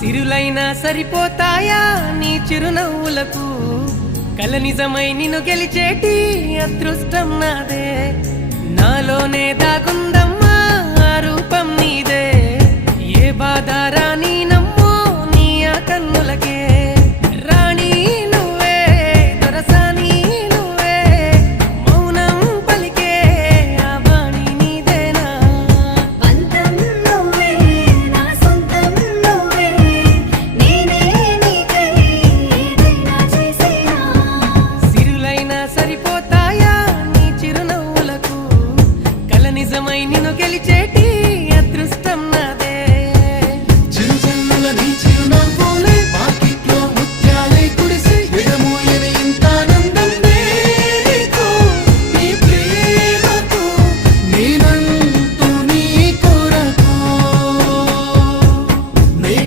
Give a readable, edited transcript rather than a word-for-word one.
సిరులైనా సరిపోతాయా నీ చిరునవ్వులకు కల నిజమై నిన్ను గెలిచేటి అదృష్టం నాదే నాలోనే దాగుందమ్మా ఆ రూపం నీదే ఏ బాధ రాని